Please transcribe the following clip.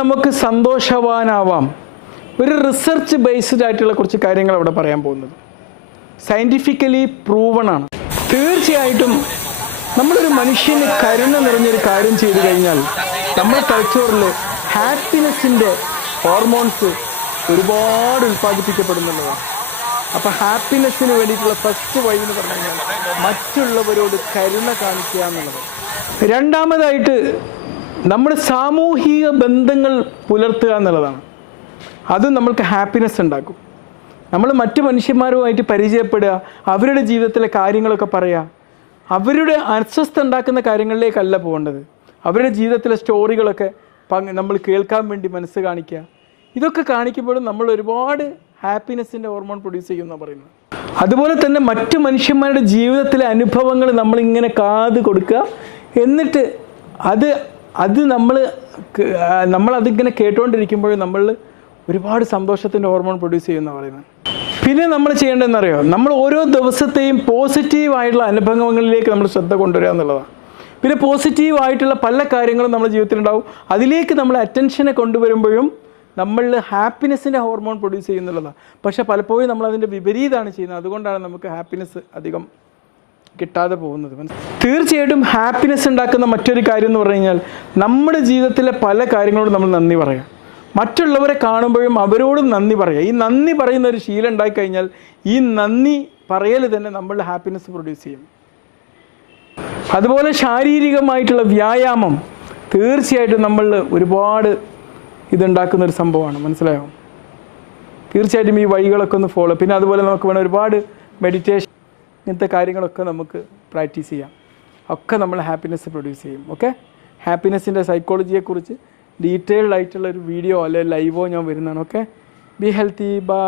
നമുക്ക് സന്തോഷവാനാവാം. ഒരു research based ആയിട്ടുള്ള കുറച്ച് കാര്യങ്ങൾ അവിടെ പറയാൻ പോകുന്നത്. സയന്റിഫിക്കലി ആണ്. തീർച്ചയായിട്ടും നമ്മളൊരു മനുഷ്യന് കരുണ നിറഞ്ഞൊരു കാര്യം ചെയ്തു കഴിഞ്ഞാൽ നമ്മുടെ തലച്ചോറിൽ ഹാപ്പിനെസ്സിന്റെ ഹോർമോൺസ് ഒരുപാട് ഉൽപ്പാദിപ്പിക്കപ്പെടുന്നുള്ളതാണ്. അപ്പോൾ ഹാപ്പിനെസ്സിന് വേണ്ടിയിട്ടുള്ള ഫസ്റ്റ് വഴി എന്ന് പറഞ്ഞു കഴിഞ്ഞാൽ മറ്റുള്ളവരോട് കരുണ കാണിക്കുക എന്നുള്ളത് രണ്ടാമതായിട്ട് നമ്മുടെ സാമൂഹിക ബന്ധങ്ങൾ പുലർത്തുക എന്നുള്ളതാണ്. അത് നമ്മൾക്ക് ഹാപ്പിനെസ് ഉണ്ടാക്കും. നമ്മൾ മറ്റു മനുഷ്യന്മാരുമായിട്ട് പരിചയപ്പെടുക അവരുടെ ജീവിതത്തിലെ കാര്യങ്ങളൊക്കെ പറയുക. അവരുടെ അസ്വസ്ഥ ഉണ്ടാക്കുന്ന കാര്യങ്ങളിലേക്കല്ല പോകേണ്ടത്. അവരുടെ ജീവിതത്തിലെ സ്റ്റോറികളൊക്കെ നമ്മൾ കേൾക്കാൻ വേണ്ടി മനസ്സ് കാണിക്കുക. ഇതൊക്കെ കാണിക്കുമ്പോഴും നമ്മൾ ഒരുപാട് ഹാപ്പിനെസ്സിന്റെ ഹോർമോൺ പ്രൊഡ്യൂസ് ചെയ്യുന്ന പറയുന്നത്. അതുപോലെ തന്നെ മറ്റു മനുഷ്യന്മാരുടെ ജീവിതത്തിലെ അനുഭവങ്ങൾ നമ്മളിങ്ങനെ കാത് കൊടുക്കുക. എന്നിട്ട് അത് അത് നമ്മൾ നമ്മളതിങ്ങനെ കേട്ടുകൊണ്ടിരിക്കുമ്പോൾ നമ്മൾ ഒരുപാട് സന്തോഷത്തിന്റെ ഹോർമോൺ പ്രൊഡ്യൂസ് ചെയ്യുന്ന പറയുന്നത് പിന്നെ നമ്മൾ ചെയ്യേണ്ടതെന്നറിയോ? നമ്മൾ ഓരോ ദിവസത്തെയും പോസിറ്റീവായിട്ടുള്ള അനുഭവങ്ങളിലേക്ക് നമ്മൾ ശ്രദ്ധ കൊണ്ടുവരിക എന്നുള്ളതാണ്. പിന്നെ പോസിറ്റീവായിട്ടുള്ള പല കാര്യങ്ങളും നമ്മുടെ ജീവിതത്തിലുണ്ടാവും. അതിലേക്ക് നമ്മൾ അറ്റൻഷനെ കൊണ്ടുവരുമ്പോഴും നമ്മൾ ഹാപ്പിനെസ്സിന്റെ ഹോർമോൺ പ്രൊഡ്യൂസ് ചെയ്യുന്നുള്ളതാണ്. പക്ഷേ പലപ്പോഴും നമ്മൾ അതിന്റെ വിപരീതമാണ് ചെയ്യുന്നത്. അതുകൊണ്ടാണ് നമുക്ക് ഹാപ്പിനെസ് അധികം കിട്ടാതെ പോകുന്നത്. തീർച്ചയായിട്ടും ഹാപ്പിനെസ് ഉണ്ടാക്കുന്ന മറ്റൊരു കാര്യം എന്ന് പറഞ്ഞു കഴിഞ്ഞാൽ നമ്മുടെ ജീവിതത്തിലെ പല കാര്യങ്ങളോടും നമ്മൾ നന്ദി പറയാം. മറ്റുള്ളവരെ കാണുമ്പോഴും അവരോടും നന്ദി പറയുക ഈ നന്ദി പറയുന്ന ഒരു ശീലം ഉണ്ടായിക്കഴിഞ്ഞാൽ ഈ നന്ദി പറയൽ തന്നെ നമ്മളുടെ ഹാപ്പിനെസ് പ്രൊഡ്യൂസ് ചെയ്യും. അതുപോലെ ശാരീരികമായിട്ടുള്ള വ്യായാമം തീർച്ചയായിട്ടും നമ്മൾ ഒരുപാട് ഇതുണ്ടാക്കുന്ന ഒരു സംഭവമാണ്. മനസ്സിലായോ? തീർച്ചയായിട്ടും ഈ വഴികളൊക്കെ ഒന്ന് ഫോളോ പിന്നെ അതുപോലെ നമുക്ക് വേണം ഒരുപാട് മെഡിറ്റേഷൻ ഇങ്ങനത്തെ കാര്യങ്ങളൊക്കെ നമുക്ക് പ്രാക്ടീസ് ചെയ്യാം. ഒക്കെ നമ്മൾ ഹാപ്പിനെസ് പ്രൊഡ്യൂസ് ചെയ്യും ഓക്കെ ഹാപ്പിനെസ്സിന്റെ സൈക്കോളജിയെക്കുറിച്ച് ഡീറ്റെയിൽഡ് ആയിട്ടുള്ള ഒരു വീഡിയോ അല്ലെങ്കിൽ ലൈവോ ഞാൻ വരുന്നതാണ് ഓക്കെ ബി ഹെൽത്തി ബൈ